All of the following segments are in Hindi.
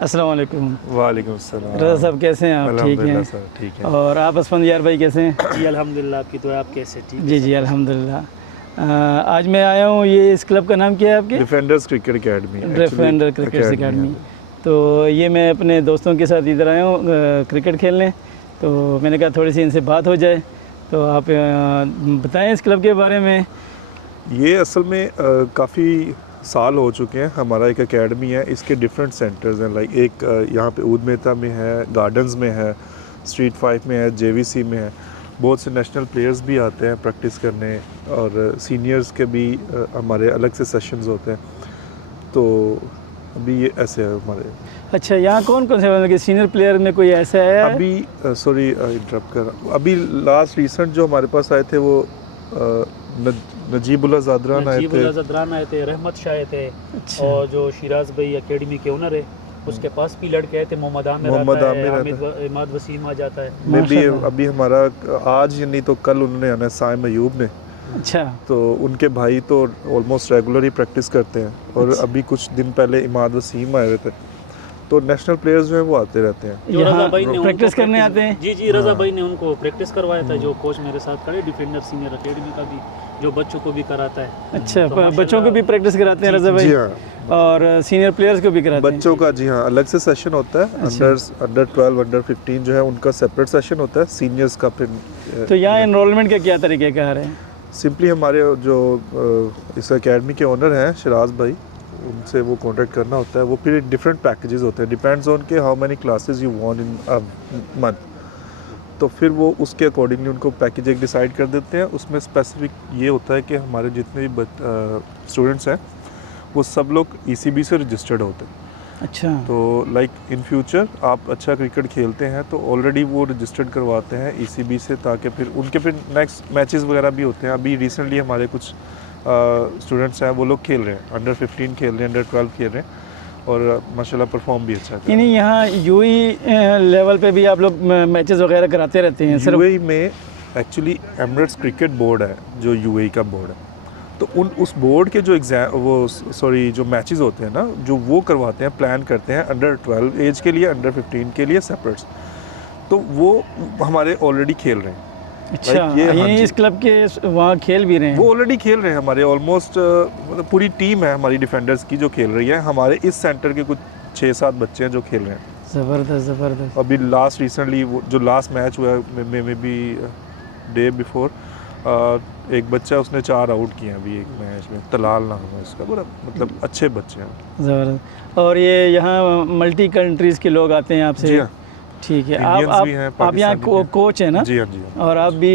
अस्सलाम वालेकुम। वालेकुम अस्सलाम। रज़ा साहब कैसे हैं आप? ठीक अल्हम्दुलिल्लाह हैं? सर, ठीक है। और आप असफंद यार भाई कैसे हैं? जी अल्हम्दुलिल्लाह, आपकी दुआ। आप कैसे? ठीक है जी सब जी कुछ? अल्हम्दुलिल्लाह। आज मैं आया हूँ, ये इस क्लब का नाम क्या है आपके? Defenders cricket academy defender cricket academy. तो ये मैं अपने दोस्तों के साथ इधर आया हूँ क्रिकेट खेलने, तो मैंने कहा थोड़ी सी इनसे बात हो जाए। तो आप बताएं इस क्लब के बारे में। ये असल में काफ़ी साल हो चुके हैं। हमारा एक एकेडमी है, इसके डिफरेंट सेंटर्स हैं। लाइक एक यहाँ पे ऊद मेहता में है, गार्डन्स में है, स्ट्रीट 5 में है, जेवीसी में है। बहुत से नेशनल प्लेयर्स भी आते हैं प्रैक्टिस करने, और सीनियर्स के भी हमारे अलग से सेशंस होते हैं। तो अभी ये ऐसे है हमारे। अच्छा, यहाँ कौन कौन से मतलब कि सीनियर प्लेयर में कोई ऐसा है? अभी सॉरी इंटरप्ट कर रहा हूँ। अभी लास्ट रिसेंट जो हमारे पास आए थे वो नजीबुल्लाह ज़दरान आए थे। नजीबुल्लाह ज़दरान आए थे, रहमत शाह आए थे। अच्छा। और जो शिराज भाई एकेडमी के ओनर है, उसके पास भी लड़के आए थे। मोहम्मद आमिर इमाद वसीम आ जाता है। मैं भी अभी हमारा आज या नहीं तो कल उन्होंने आना है, साइम अयूब ने। अच्छा। तो उनके भाई तो ऑलमोस्ट रेगुलर ही प्रैक्टिस करते हैं। और अच्छा। अभी कुछ दिन पहले इमाद वसीम आए हुए थे। तो नेशनल प्लेयर्स जो हैं वो आते रहते हैं। जो रज़ा भाई ने प्रैक्टिस करने आते हैं। जी जी, रज़ा भाई ने उनको प्रैक्टिस करवाया था। जो कोच मेरे साथ खड़े, डिफेंडर सीनियर एकेडमी का भी, जो बच्चों को भी कराता है। अच्छा, तो बच्चों को भी प्रैक्टिस कराते हैं रज़ा भाई? जी हाँ, और सीनियर प्लेयर्स को भी कराते हैं? बच्चों का जी हाँ अलग से सेशन होता है। अंडर 12 अंडर 15 जो है उनका सेपरेट सेशन होता है। सीनियर्स का फिर तो यहाँ एनरोलमेंट का क्या तरीक़ेकार है? सिंपली हमारे जो इस एकेडमी के ओनर हैं शिराज भाई, उनसे वो कांटेक्ट करना होता है। वो फिर डिफरेंट पैकेजेस होते हैं, डिपेंड्स ऑन के how many classes you want in a month. तो फिर वो उसके अकॉर्डिंगली उनको पैकेज एक डिसाइड कर देते हैं। उसमें स्पेसिफिक ये होता है कि हमारे जितने भी स्टूडेंट्स हैं वो सब लोग ECB से रजिस्टर्ड होते हैं। अच्छा। तो लाइक इन फ्यूचर आप अच्छा क्रिकेट खेलते हैं तो ऑलरेडी वो रजिस्टर्ड करवाते हैं ECB से, ताकि फिर उनके फिर नेक्स्ट मैचेस वगैरह भी होते हैं। अभी रिसेंटली हमारे कुछ स्टूडेंट्स हैं, वो लोग खेल रहे हैं, अंडर 15 खेल रहे हैं, अंडर 12 खेल रहे हैं, और माशाल्लाह परफॉर्म भी अच्छा कर रहे हैं। यानी यहाँ UAE लेवल पे भी आप लोग मैचेस वगैरह कराते रहते हैं? सिर्फ UAE में एक्चुअली एमिरेट्स क्रिकेट बोर्ड है जो UAE का बोर्ड है। तो उस बोर्ड के जो जो मैचेस होते हैं ना, जो वो करवाते हैं, प्लान करते हैं अंडर 12 एज के लिए, अंडर 15 के लिए सेपरेट्स। तो वो हमारे ऑलरेडी खेल रहे हैं। अच्छा, ये हाँ यानी जी। इस क्लब के वहाँ खेल भी रहे हैं? वो ऑलरेडी खेल रहे हैं। हमारे ऑलमोस्ट मतलब पूरी टीम है हमारी डिफेंडर्स की जो खेल रही है। हमारे इस सेंटर के कुछ 6-7 बच्चे हैं जो खेल रहे हैं। ज़बरदस्त ज़बरदस्त। अभी लास्ट रिसेंटली वो जो लास्ट मैच हुआ में भी डे बिफोर एक बच्चा उसने 4 आउट किए हैं अभी एक मैच में। तलाल नाम है उसका, पूरा मतलब अच्छे बच्चे हैं। ज़बरदस्त। और ये यहाँ मल्टी कंट्रीज़ के लोग आते हैं आपसे? जी हाँ, ठीक है। इंडियंस भी हैं, आप यहाँ पाकिस्तानी भी हैं। कोच हैं ना? जी हाँ जी हाँ। और आप भी?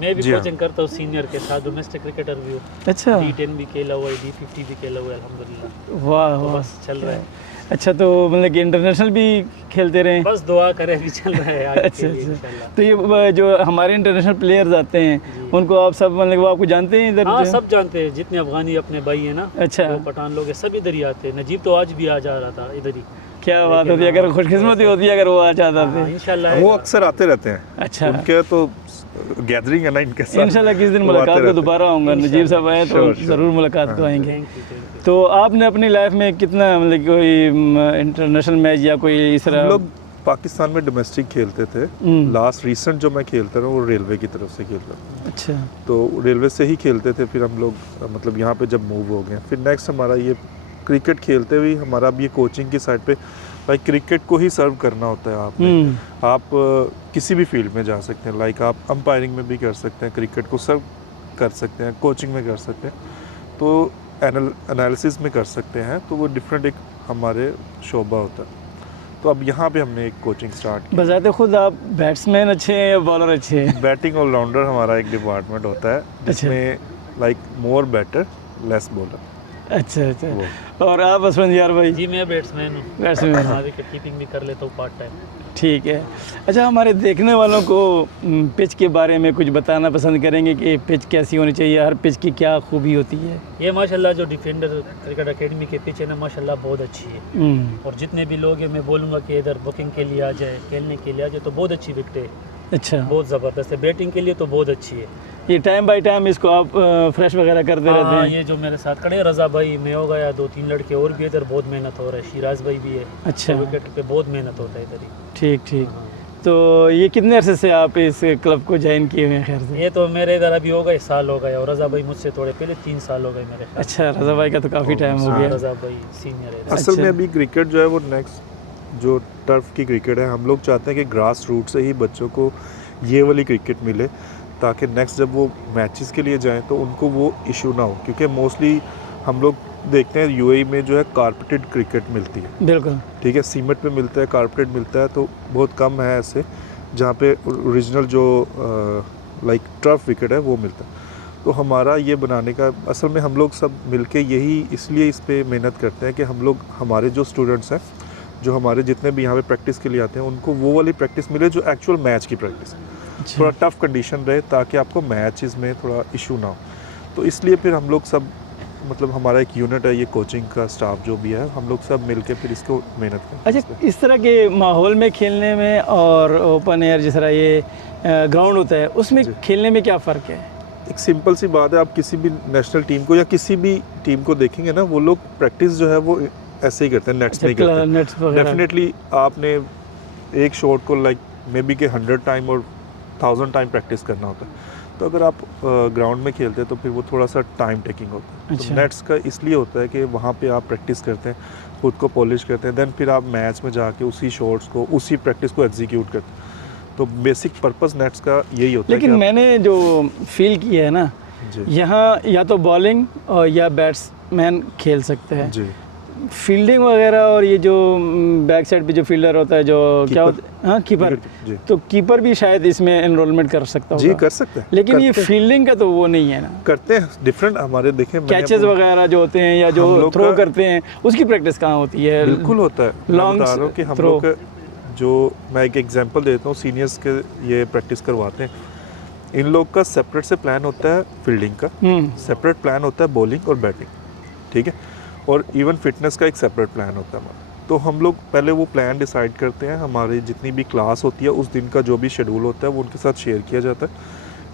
मैं भी जी हाँ। कोचिंग करता हूँ सीनियर के साथ, डोमेस्टिक क्रिकेटर भी हूँ। अच्छा। D10 भी खेला हुआ है, D50 भी खेला हुआ है अल्हम्दुलिल्लाह। वाह तो वाह, बस चल रहा है। अच्छा। तो मतलब कि इंटरनेशनल भी खेलते रहे? बस दुआ करें, अभी चल रहा है आगे अच्छा के लिए अच्छा। इंशाल्लाह। तो ये जो हमारे इंटरनेशनल प्लेयर्स आते हैं उनको आप सब मतलब वो आपको जानते हैं इधर? हाँ, सब जानते हैं, जितने अफगानी अपने भाई हैं ना, अच्छा। वो पठान लोग हैं, सब इधर ही आते हैं। नजीब तो आज भी आ जा रहा था इधर ही। क्या बात होती है, अगर खुशकिस्मती होती है अगर वो आ जाता हाँ, थे। इंशाल्लाह वो अक्सर आते रहते हैं। अच्छा। उनके तो गैदरिंग है ना इनके साथ। इंशाल्लाह किस दिन वो मुलाकात आते को रहते हैं। दोबारा आऊँगा। नजीब साहब आए तो Sure, sure। ज़रूर मुलाकात को आएंगे। Thank you thank you. तो आपने अपनी लाइफ में कितना मतलब कोई इंटरनेशनल मैच या कोई इस हम तरह? लोग पाकिस्तान में डोमेस्टिक खेलते थे। लास्ट रिसेंट जो मैं खेलता रहा वो रेलवे की तरफ से खेलता था। अच्छा। तो रेलवे से ही खेलते थे। फिर हम लोग मतलब यहाँ पे जब मूव हो गए, फिर नेक्स्ट हमारा ये क्रिकेट खेलते हुए हमारा अब ये कोचिंग की साइड पे भाई क्रिकेट को ही सर्व करना होता है आपने। आप किसी भी फील्ड में जा सकते हैं। लाइक आप अंपायरिंग में भी कर सकते हैं, क्रिकेट को सर्व कर सकते हैं, कोचिंग में कर सकते हैं, तो एनालिसिस में कर सकते हैं। तो वो डिफरेंट एक हमारे शोबा होता है। तो अब यहाँ पे हमने एक कोचिंग स्टार्ट की। बजाते खुद आप बैट्समैन अच्छे हैं या बॉलर अच्छे हैं? बैटिंग ऑलराउंडर हमारा एक डिपार्टमेंट होता है जिसमें like more batter less bowler. अच्छा अच्छा। और आप असफंद यार भाई? जी मैं बैट्समैन हूँ। बैट्समैन। हाँ, विकेट कीपिंग भी कर लेता हूँ पार्ट टाइम। ठीक है। अच्छा, हमारे देखने वालों को पिच के बारे में कुछ बताना पसंद करेंगे कि पिच कैसी होनी चाहिए, हर पिच की क्या खूबी होती है? ये माशाल्लाह जो डिफेंडर क्रिकेट एकेडमी के पिच है ना, माशाल्लाह बहुत अच्छी है। और जितने भी लोग हैं मैं बोलूँगा कि इधर बुकिंग के लिए आ जाए, खेलने के लिए आ जाए, तो बहुत अच्छी विकेट है। अच्छा। बहुत ज़बरदस्त है। बैटिंग के लिए तो बहुत अच्छी है। ये टाइम बाय टाइम इसको आप फ्रेश वगैरह करते रहते हाँ, हैं? ये जो मेरे साथ खड़े हैं, रज़ा भाई, मैं हो गया, 2-3 लड़के और भी इधर बहुत मेहनत हो रहा है, शिराज भाई भी है। अच्छा। तो विकेट पे बहुत मेहनत होता है इधर ही। ठीक ठीक। हाँ। तो ये कितने अरसे से आप इस क्लब को ज्वाइन किए हुए हैं खैर से? ये तो मेरे इधर अभी हो गए साल हो गए, और रज़ा भाई मुझसे थोड़े पहले 3 साल हो गए मेरे ख्याल से। अच्छा, रज़ा भाई का तो काफ़ी टाइम हो हाँ, गया। रज़ा भाई सीनियर है। असल में अच्छा। अभी क्रिकेट जो है वो नेक्स्ट जो टर्फ की क्रिकेट है, हम लोग चाहते हैं कि ग्रास रूट से ही बच्चों को ये वाली क्रिकेट मिले, ताकि नेक्स्ट जब वो मैचेस के लिए जाएं तो उनको वो इशू ना हो, क्योंकि मोस्टली हम लोग देखते हैं यूएई में जो है कारपेटेड क्रिकेट मिलती है, बिल्कुल। ठीक है, सीमेंट पे मिलता है, कारपेटेड मिलता है, तो बहुत कम है ऐसे जहाँ पे ओरिजिनल जो लाइक टर्फ विकेट है वो मिलता है। तो हमारा ये बनाने का असल में हम लोग सब मिलके यही इसलिए इस पे मेहनत करते हैं कि हम लोग हमारे जो स्टूडेंट्स हैं, जो हमारे जितने भी यहाँ पे प्रैक्टिस के लिए आते हैं, उनको वो वाली प्रैक्टिस मिले जो एक्चुअल मैच की प्रैक्टिस है, अच्छा। थोड़ा टफ कंडीशन रहे ताकि आपको मैचेस में थोड़ा इशू ना हो। तो इसलिए फिर हम लोग सब मतलब हमारा एक यूनिट है, ये कोचिंग का स्टाफ जो भी है, हम लोग सब मिलके फिर इसको मेहनत करते हैं। अच्छा, इस तरह के माहौल में खेलने में और ओपन एयर जिस तरह ये ग्राउंड होता है उसमें जी। खेलने में क्या फ़र्क है? एक सिंपल सी बात है, आप किसी भी नेशनल टीम को या किसी भी टीम को देखेंगे ना, वो लोग प्रैक्टिस जो है वो ऐसे ही करते हैं, नेट्स में ही करते हैं। नेट्स वगैरह। डेफिनेटली आपने एक शॉट को लाइक मे बी के 100 टाइम और 1000 टाइम प्रैक्टिस करना होता है, तो अगर आप ग्राउंड में खेलते हैं तो फिर वो थोड़ा सा टाइम टेकिंग होता है। अच्छा। तो नेट्स का इसलिए होता है कि वहाँ पे आप प्रैक्टिस करते हैं, खुद को पॉलिश करते हैं, देन फिर आप मैच में जाके उसी शॉट्स को, उसी प्रैक्टिस को एग्जीक्यूट करते हैं। तो बेसिक पर्पस नेट्स का यही होता लेकिन है कि मैंने जो फील किया है ना, जी यहाँ या तो बॉलिंग और या बैट्समैन खेल सकते हैं। जी फील्डिंग वगैरह और ये जो बैक साइड पे जो फील्डर होता है, जो क्या होता है, हाँ कीपर, जी तो कीपर भी शायद इसमें एनरोलमेंट कर सकता होगा। जी कर सकते हैं, लेकिन ये करते हैं। फील्डिंग का तो वो नहीं है ना, करते हैं डिफरेंट हमारे, देखें मैंने कैचेस आपको- वगैरह जो होते हैं या हम जो लोग थ्रो का- करते हैं उसकी प्रैक्टिस कहाँ होती है? बिल्कुल होता है। मैं Long बता रहा हूँ कि हम throw। लोग का जो, मैं एक एग्जांपल देता हूँ, सीनियर्स के ये प्रैक्टिस करवाते हैं, इन लोग का सेपरेट से प्लान होता है फील्डिंग का, सेपरेट प्लान होता है बॉलिंग और बैटिंग, ठीक है, और इवन फिटनेस का एक सेपरेट प्लान होता है हमारा। तो हम लोग पहले वो प्लान डिसाइड करते हैं, हमारी जितनी भी क्लास होती है उस दिन का जो भी शेड्यूल होता है वो उनके साथ शेयर किया जाता है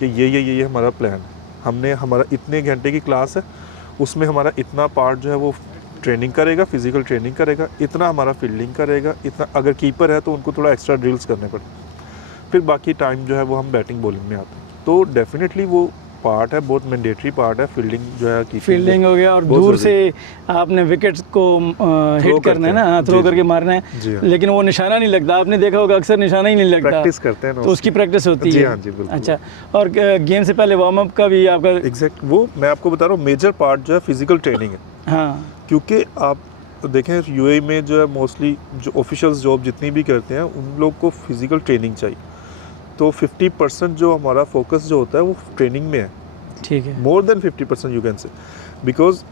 कि ये हमारा प्लान है, हमने हमारा इतने घंटे की क्लास है, उसमें हमारा इतना पार्ट जो है वो ट्रेनिंग करेगा, फिजिकल ट्रेनिंग करेगा, इतना हमारा फील्डिंग करेगा, इतना अगर कीपर है तो उनको थोड़ा एक्स्ट्रा ड्रिल्स करने पड़ते हैं, फिर बाकी टाइम जो है वो हम बैटिंग बॉलिंग में आते हैं। तो डेफिनेटली वो पार्ट है, बहुत मैंडेटरी पार्ट है फील्डिंग जो है, कीपिंग फील्डिंग हो गया और बहुत दूर ज़रूरी। से आपने विकेट्स को हिट करना है ना, करते हैं। थ्रो जी, करके जी। मारना जी है, हाँ। लेकिन वो निशाना नहीं लगता। आपने देखा होगा अक्सर निशाना ही नहीं लगता, प्रैक्टिस करते हैं ना तो उसकी प्रैक्टिस होती जी है। हाँ जी, बिल्कुल। अच्छा, और गेम से पहले वार्म अप का भी आपका? एग्जैक्ट, वो मैं आपको बता रहा हूँ, मेजर पार्ट जो है फिजिकल ट्रेनिंग है, हाँ, क्योंकि आप देखें यूएई में जो है मोस्टली जो ऑफिशियल्स जॉब जितनी भी करते हैं उन लोग को फिजिकल ट्रेनिंग चाहिए, तो 50% जो हमारा फोकस जो होता है वो ट्रेनिंग में है, ठीक है। More than 50% you can say, because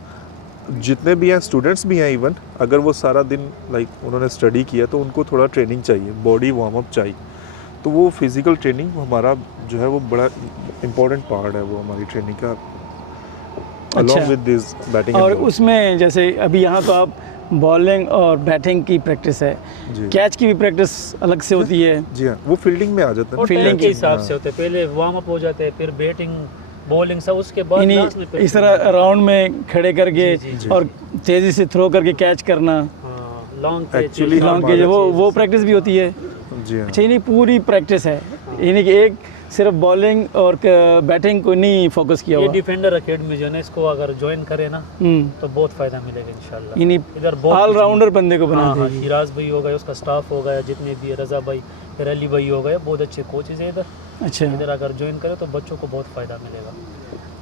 जितने भी हैं स्टूडेंट्स भी हैं, इवन अगर वो सारा दिन लाइक उन्होंने स्टडी किया तो उनको थोड़ा ट्रेनिंग चाहिए, बॉडी वार्म अप चाहिए, तो वो फिजिकल ट्रेनिंग हमारा जो है वो बड़ा इम्पोर्टेंट पार्ट है वो हमारी ट्रेनिंग का, अलॉन्ग विद दिस बैटिंग। और उसमें जैसे अभी यहाँ तो आप बॉलिंग और बैटिंग की प्रैक्टिस है, जी कैच की भी प्रैक्टिस अलग से होती है? जी हाँ, वो फील्डिंग में आ जाता है और ना, टाइम फील्डिंग के catch- हिसाब हाँ। से होते हैं, पहले वार्म अप हो जाते हैं, फिर बैटिंग बॉलिंग सब, उसके बाद यानी लास्ट में इस तरह राउंड में खड़े करके जी, जी, जी। और तेज़ी से थ्रो करके कैच करना, लॉन्ग Actually, लॉन्ग हमारे कैच, वो प्रैक्टिस भी होती है? जी हाँ। अच्छा, यानी पूरी प्रैक्टिस है, यानी कि एक सिर्फ बॉलिंग और बैटिंग को नहीं फोकस किया ये हुआ। डिफेंडर अकेडमी जो है ना, इसको अगर ज्वाइन करे ना तो बहुत फायदा मिलेगा इंशाल्लाह। यानी इधर बहुत ऑलराउंडर बंदे को बना हाँ हाँ, देगी। शिराज भाई हो गए, उसका स्टाफ हो गया, जितने भी है, रज़ा भाई, फिर अली भाई हो गए, बहुत अच्छे कोचेज है इधर। अच्छा, इधर अगर ज्वाइन करे तो बच्चों को बहुत फ़ायदा मिलेगा।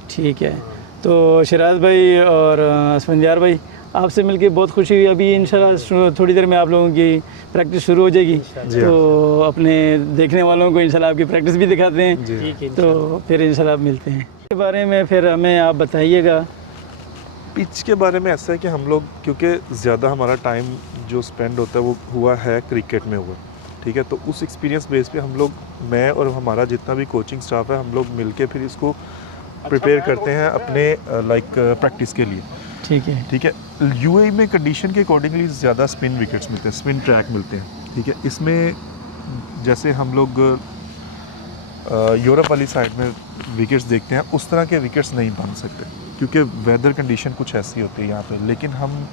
ठीक है। तो शिराज भाई और असफंदियार भाई, आपसे मिलके बहुत खुशी हुई। अभी इंशाल्लाह थोड़ी देर में आप लोगों की प्रैक्टिस शुरू हो जाएगी, जी तो अपने देखने वालों को इंशाल्लाह आपकी प्रैक्टिस भी दिखाते हैं, जी ठीक है, तो फिर इंशाल्लाह मिलते हैं। इसके बारे में फिर हमें आप बताइएगा। पिच के बारे में ऐसा है कि हम लोग, क्योंकि ज़्यादा हमारा टाइम जो स्पेंड होता है वो हुआ है क्रिकेट में हुआ, ठीक है, तो उस एक्सपीरियंस बेस पे हम लोग, मैं और हमारा जितना भी कोचिंग स्टाफ है, हम लोग मिलके फिर इसको प्रिपेयर करते हैं अपने लाइक प्रैक्टिस के लिए, ठीक है। ठीक है। यूएई में कंडीशन के अकॉर्डिंगली ज़्यादा स्पिन विकेट्स मिलते हैं, स्पिन ट्रैक मिलते हैं, ठीक है। इसमें जैसे हम लोग यूरोप वाली साइड में विकेट्स देखते हैं उस तरह के विकेट्स नहीं बन सकते, क्योंकि वेदर कंडीशन कुछ ऐसी होती है यहाँ पे। लेकिन हम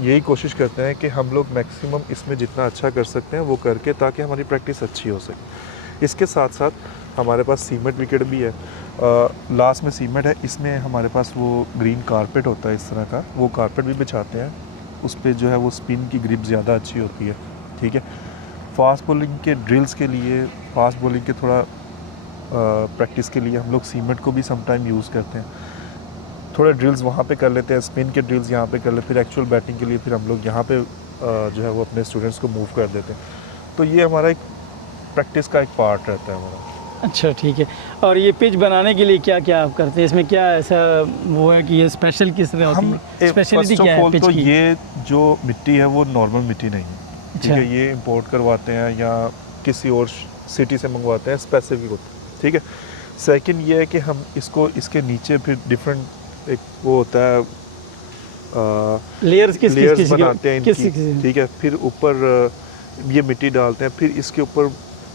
यही कोशिश करते हैं कि हम लोग मैक्सिमम इसमें जितना अच्छा कर सकते हैं वो करके, ताकि हमारी प्रैक्टिस अच्छी हो सके। इसके साथ साथ हमारे पास सीमेंट विकेट भी है, लास्ट में सीमेंट है, इसमें हमारे पास वो ग्रीन कारपेट होता है इस तरह का, वो कारपेट भी बिछाते हैं, उस पर जो है वो स्पिन की ग्रिप ज़्यादा अच्छी होती है। ठीक है, फास्ट बॉलिंग के ड्रिल्स के लिए, फास्ट बॉलिंग के थोड़ा प्रैक्टिस के लिए हम लोग सीमेंट को भी समटाइम यूज़ करते हैं। थोड़े ड्रिल्स वहाँ पे कर लेते हैं, स्पिन के ड्रिल्स यहाँ पे कर लेते हैं, फिर एक्चुअल बैटिंग के लिए फिर हम लोग यहाँ पे जो है वो अपने स्टूडेंट्स को मूव कर देते हैं। तो ये हमारा एक प्रैक्टिस का एक पार्ट रहता है हमारा। अच्छा ठीक है। और ये पिच बनाने के लिए क्या क्या आप करते हैं, इसमें क्या ऐसा वो है कि ये स्पेशल किस तरह होती है, स्पेशलिटी क्या है पिच तो की? ये जो मिट्टी है वो नॉर्मल मिट्टी नहीं है, ठीक है, ये इंपोर्ट करवाते हैं या किसी और सिटी से मंगवाते हैं, स्पेसिफिक होता है। ठीक है, सेकंड ये है कि हम इसके नीचे फिर डिफरेंट एक वो होता है लेयर्स किस बनाते हैं इनकी, ठीक है, फिर ऊपर ये मिट्टी डालते हैं, फिर इसके ऊपर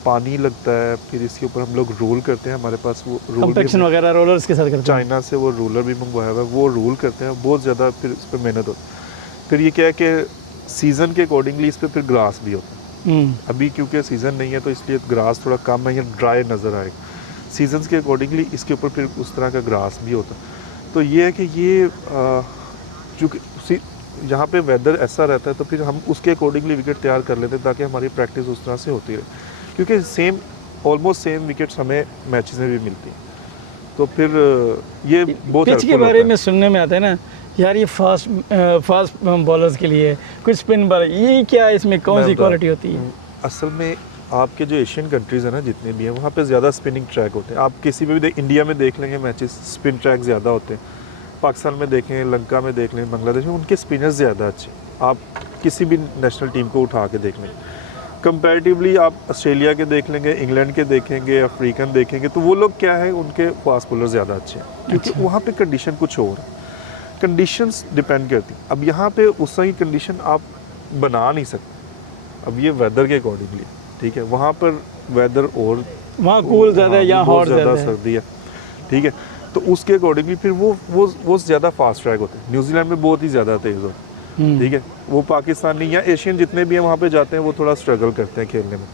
पानी लगता है, फिर इसके ऊपर हम लोग रोल करते हैं। हमारे पास वो कंपैक्शन वगैरह रोलर्स के साथ करते हैं, चाइना से वो रोलर भी मंगवाया हुआ है, वो रोल करते हैं, बहुत ज़्यादा फिर इस पर मेहनत होती है। फिर ये क्या है कि सीज़न के अकॉर्डिंगली इस पर फिर ग्रास भी होता है। अभी क्योंकि सीज़न नहीं है तो इसलिए ग्रास थोड़ा कम है या ड्राई नज़र आएगा, सीजन्स के अकॉर्डिंगली इसके ऊपर फिर उस तरह का ग्रास भी होता है। तो ये है कि ये चूँकि यहाँ पे वेदर ऐसा रहता है तो फिर हम उसके अकॉर्डिंगली विकेट तैयार कर लेते हैं, ताकि हमारी प्रैक्टिस उस तरह से होती रहे, क्योंकि ऑलमोस्ट सेम विकेट्स हमें मैचेस में भी मिलती हैं। तो फिर ये बहुत पिच के बारे में सुनने में आता है ना यार, ये फास्ट बॉलर्स के लिए कुछ स्पिन बॉलर, ये क्या है, इसमें कौन सी क्वालिटी होती है? असल में आपके जो एशियन कंट्रीज़ हैं ना जितने भी हैं, वहाँ पे ज़्यादा स्पिनिंग ट्रैक होते हैं। आप किसी में भी इंडिया में देख लेंगे मैचेस, स्पिन ट्रैक ज़्यादा होते हैं। पाकिस्तान में देखें, लंका में देख लें, बांग्लादेश में, उनके स्पिनर्स ज़्यादा अच्छे। आप किसी भी नेशनल टीम को उठा के देख लेंगे, कंपैरेटिवली आप ऑस्ट्रेलिया के देख लेंगे, इंग्लैंड के देखेंगे, अफ्रीकन देखेंगे, तो वो लोग क्या है, उनके फास्ट बॉलर ज़्यादा अच्छे हैं, क्योंकि वहाँ पे कंडीशन कुछ और है, कंडीशंस डिपेंड करती हैं। अब यहाँ पे उस तरह की कंडीशन आप बना नहीं सकते, अब ये वेदर के अकॉर्डिंगली, ठीक है, वहाँ पर वेदर और वहाँ कूल ज़्यादा है, यहाँ हॉट ज़्यादा सर्दी है, ठीक है, तो उसके अकॉर्डिंगली फिर वो ज़्यादा फास्ट ट्रैक होते हैं। न्यूजीलैंड में बहुत ही ज़्यादा तेज़ होते हैं, ठीक है, वो पाकिस्तानी या एशियन जितने भी हैं वहाँ पे जाते हैं वो थोड़ा स्ट्रगल करते हैं खेलने में,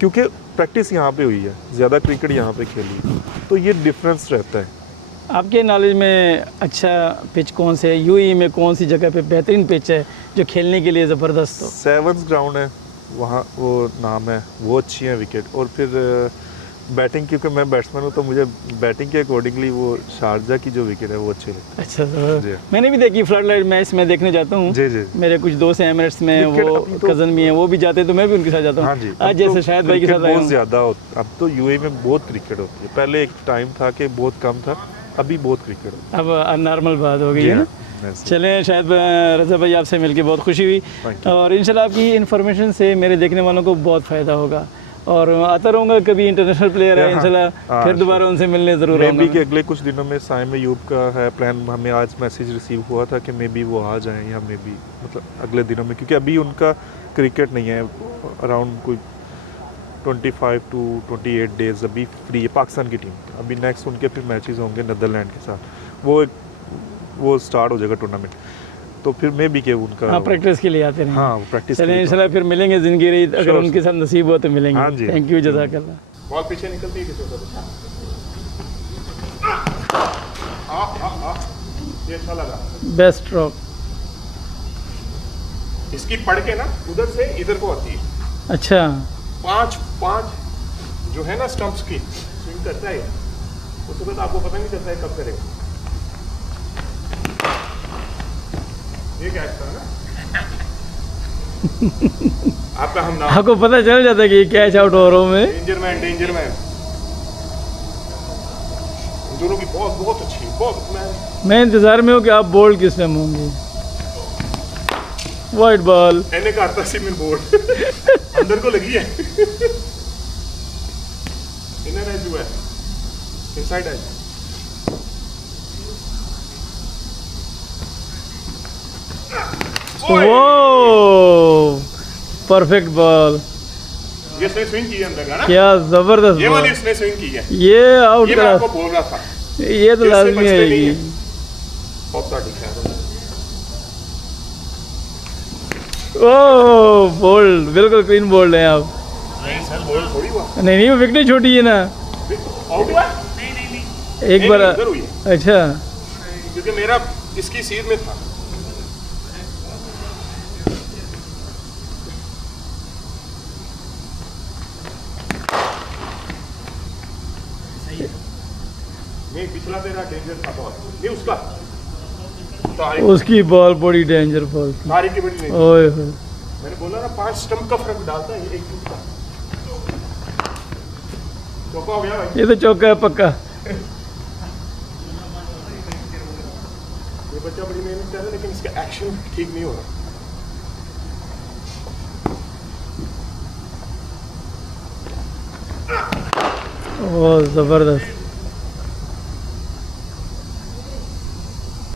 क्योंकि प्रैक्टिस यहाँ पे हुई है, ज़्यादा क्रिकेट यहाँ पे खेली है, तो ये डिफरेंस रहता है। आपके नॉलेज में अच्छा पिच कौन से है, यूएई में कौन सी जगह पे बेहतरीन पिच है जो खेलने के लिए ज़बरदस्त हो? सेवंस ग्राउंड है वहाँ, वो नाम है, वो अच्छी है विकेट। और फिर बैटिंग, क्योंकि मैं बैट्समैन हूँ तो मुझे बैटिंग के अकॉर्डिंगली वो शारजा की जो विकेट है वो अच्छी लगती है। अच्छा, तो मैंने भी देखी फ्लड लाइट मैच, मैं देखने जाता हूँ, जी जी, मेरे कुछ दोस्त हैं एमिरेट्स में, वो कज़न भी हैं, वो भी जाते हैं, तो मैं भी उनके साथ जाता हूँ। हाँ जी, आज जैसे शायद भाई के साथ आया बहुत हूँ। ज़्यादा अब तो यूएई में बहुत क्रिकेट होती है, पहले एक टाइम था कि बहुत कम था, अभी बहुत क्रिकेट होती अब नॉर्मल बात हो गई है ना। चलें, शायद रज़ा भाई आपसे मिलके बहुत खुशी हुई, और इंशाल्लाह आपकी इन्फॉर्मेशन से मेरे देखने वालों को बहुत फ़ायदा होगा, और आता रहूँगा, कभी इंटरनेशनल प्लेयर है इंशाल्लाह फिर दोबारा उनसे मिलने ज़रूर आऊँगा। मे बी कि अगले कुछ दिनों में साइम अयूब का है प्लान, हमें आज मैसेज रिसीव हुआ था कि मे बी वो आ जाएँ, या मे बी मतलब अगले दिनों में, क्योंकि अभी उनका क्रिकेट नहीं है, अराउंड कोई 25 to 28 डेज़ अभी फ्री है पाकिस्तान की टीम। अभी नेक्स्ट उनके फिर मैचेस होंगे नीदरलैंड के साथ, वो स्टार्ट हो जाएगा टूर्नामेंट, तो फिर मैं भी के उनका हाँ प्रैक्टिस के लिए आते हैं। हाँ प्रैक्टिस। चलिए इंशाल्लाह फिर मिलेंगे, ज़िंदगी रही अगर उनके साथ नसीब हो तो मिलेंगे। हाँ जी, थैंक यू, जज़ाकल्लाह। बॉल पीछे निकलती है किसी को, ये अच्छा लगा, बेस्ट स्ट्रोक। इसकी पढ़ के ना उधर से इधर को आती है। अच्छा, पांच जो है ना स्टंप्स की स्विंग करता है, उसके बाद आपको पता नहीं चलता है कब करेगा। ये क्या था ना आपका हम नाम, आपको पता चल जाता है कि कैच आउट हो रहा हूँ मैं। डेंजर मैन दोनों की बहुत अच्छी, बहुत मैं इंतजार में हूँ कि आप बोल्ड किस टाइम होंगे। वाइट बॉल, मैंने कहा था सिमिल बोर्ड अंदर को लगी है, इनर एज हुआ है, इनसाइड एज। वो परफेक्ट बॉल। ये इसने स्विंग की है अंदर है ना, क्या जबरदस्त ये वाली बॉल। इसने स्विंग की है, ये आउट ये मैं क्लास, आपको बोल रहा था, ये तो इससे लाजमी बचते नहीं आएगी। है। बहुत ठीक है। ओह बोल्ड, बिल्कुल क्लीन बोल्ड है आप। नहीं सर बॉल थोड़ी हुआ, नहीं नहीं, वो विकेट छोटी है ना, आउट हुआ एक बार। इधर हुई है, अच्छा क्योंकि मेरा इसकी सीध में था। नहीं पिछला तेरा डेंजर था बहुत, नहीं उसका तारिक, उसकी बॉल बड़ी डेंजर बॉल थी। तारिक की बड़ी नहीं, ओए होए, मैंने बोला ना 5 स्टंप का फर्क डालता है, ये एक टूट का चौका हो गया भाई। ये तो चौका है पक्का। ये बच्चा बड़ी मेहनत कर रहा है लेकिन इसका एक्शन ठीक नहीं हो रहा। ओह जबरदस्त।